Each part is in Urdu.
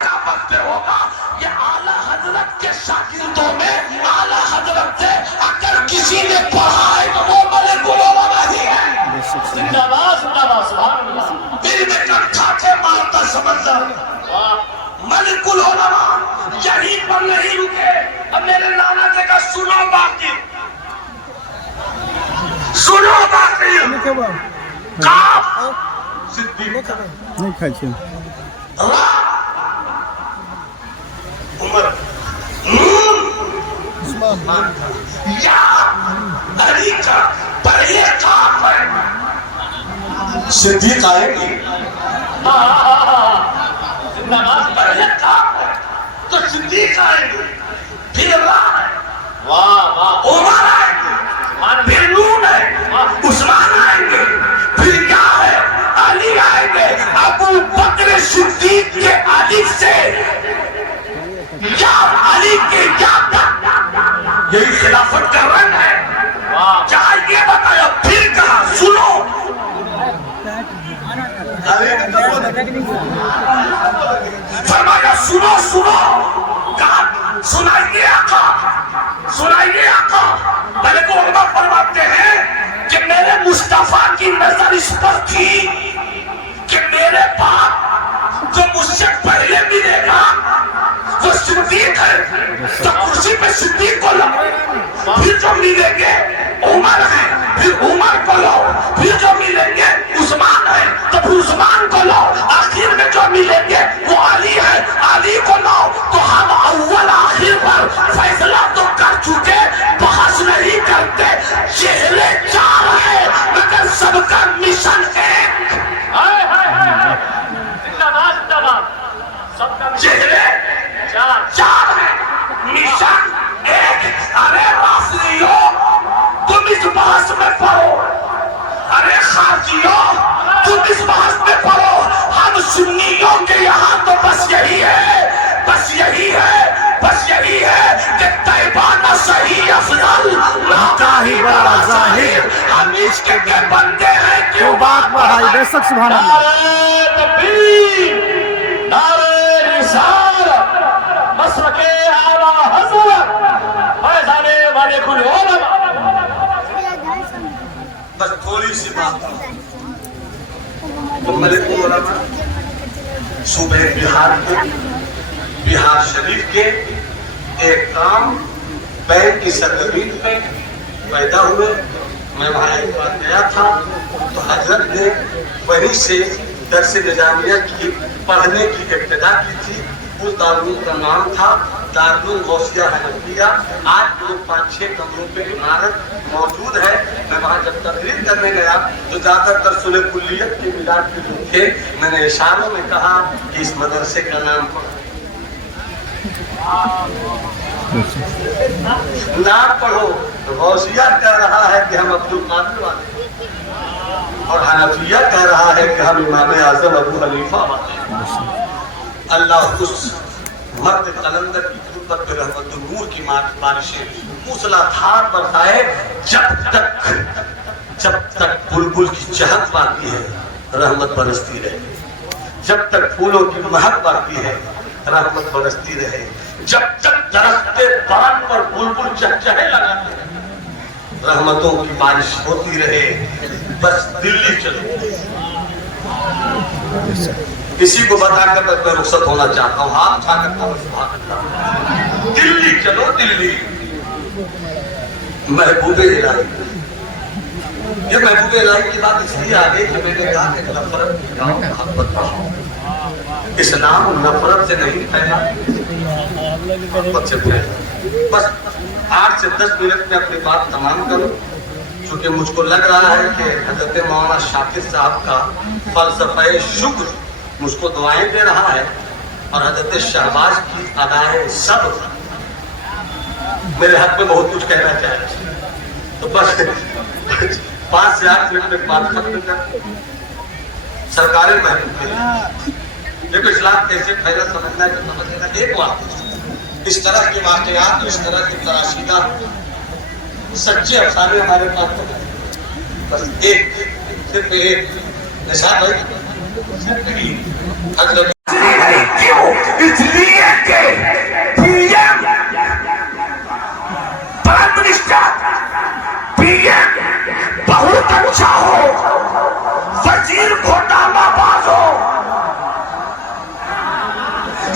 بنتے ہوگا یہ اعلیٰ حضرت کے شاگردوں میں اعلیٰ حضرت سے اگر کسی نے پڑھا ہے تو وہ ملک العلماء ہی ہے. زندہ باد سبحان اللہ. میری بیٹا ٹھاٹھے مارتا سمندر ملک العلماء یہیں پر نہیں رکے. اب میرے نانا سے کہا سنو باقی سنو باقی کاف صدیق نہیں کھائے عمر یا علی کا پر یہ کاف ہے صدیق آئے گی پر یہ کاف ہے تو صدیق آئے گی پھر اللہ ہے عمر آئے گی پھر نون ہے عثمان آئیں گے پھر کیا ہے علی آئیں گے. ابو بکر صدیق کے الف سے یا علی کے یا تک یہی خلافت کا رنگ ہے. کیا یہ بتایا پھر کہا سنو فرمایا سنو سنو کہا سنائیے آقا سنائیے آقا. بلے کو عمر فرماتے ہیں کہ میرے مصطفیٰ کی نظر اس پر تھی کہ میرے باپ جو مجھ سے پہلے ملے گا وہ صدیق ہے تو کرسی پہ صدیق کو لاؤ. پھر جو ملیں گے عمر ہے پھر عمر کو لاؤ. پھر جو ملیں گے عثمان ہے تو پھر عثمان کو لاؤ. آخر میں جو ملیں گے وہ علی ہے علی کو لاؤ. تو ہم اول آخر پر فیصلہ تو کر چکے بحث نہیں کرتے. چہرے چار ہیں مگر سب کا مشن ایک. چہرے چار ہیں مشن ایک. ارے رافضیوں تم اس بحث میں پڑھو. ارے خارجیوں تم اس بحث میں پڑھو. ہم سنیوں کے یہاں تو بس یہی ہے بس یہی ہے بس یہی ہے کہ طیبانہ صحیح افضل ناکاہی بڑا ظاہر. ہم عشق کے بندے ہیں کیوں بات بڑھائی. بے شک سبحان اللہ. نعرہ تکبیر نعرہ رسالت مسلک اعلیٰ حضرت فیضان ملک العلماء. بس تھوڑی سی بات تو ملک العلماء صوبہ بہار کے بہار شریف کے ایک کام بینک کی سرزمین پہ پیدا ہوئے. میں وہاں ایک بار گیا تھا تو حضرت نے وہیں سے درس نظامیہ کی پڑھنے کی ابتدا کی تھی. اس دارالعلوم کا نام تھا دارالعلوم غوثیہ حنفیہ. آج وہ 5-6 کمروں پہ عمارت موجود ہے. میں وہاں جب تقریر کرنے گیا تو زیادہ تر سلح کلیت کے ملاد کے لوگ تھے. میں نے اشاروں میں کہا کہ اس مدرسے کا نام پڑھو. نام پڑھو. غوثیہ کہہ رہا ہے کہ ہم عبد القادر والے اور حنفیہ کہہ رہا ہے کہ ہم امام اعظم ابو حنیفہ والے. اللہ اس مرد قلندر کی قربت پہ رحمت نور کی بارشیں موسلا دھار برسائے. جب تک بلبل کی چہک باقی ہے رحمت برستی رہے. جب تک پھولوں کی مہک باقی ہے رحمت برستی رہے. جب تک درخت بان پر بلبل چہچہے لگاتے ہیں رحمتوں کی بارش ہوتی رہے. بس دلی چلو. کسی کو بتا کر میں رخصت ہونا چاہتا ہوں. ہاتھ اٹھا کر دلی چلو. دلی محبوب الہی. یہ محبوب الہی کی بات اس لیے آ گئی کہ میں نے کہا کہ نفرت محبت پڑھاؤ. اسلام نفرت سے نہیں پھیلا محبت سے پھیلا. بس 8 سے 10 منٹ میں اپنی بات تمام کروں چونکہ مجھ کو لگ رہا ہے کہ حضرت مولانا شاکر صاحب کا فلسفہ شکر مجھ کو دعائیں دے رہا ہے اور حضرت شہباز کی ادائے صبر میرے حق میں بہت کچھ کہنا چاہے. تو بس 5 سے 8 منٹ میں بات ختم کر. سرکار محبوب کے لیے دیکھو اسلام کیسے پھیلا سمجھنا ہے کہ سمجھنا ایک واقعہ. اس طرح کے واقعات اس طرح کی تراشیدہ سچے افسانے ہمارے پاس تو ہے. بس ایک صرف ایک نشان بھائی حضرت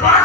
5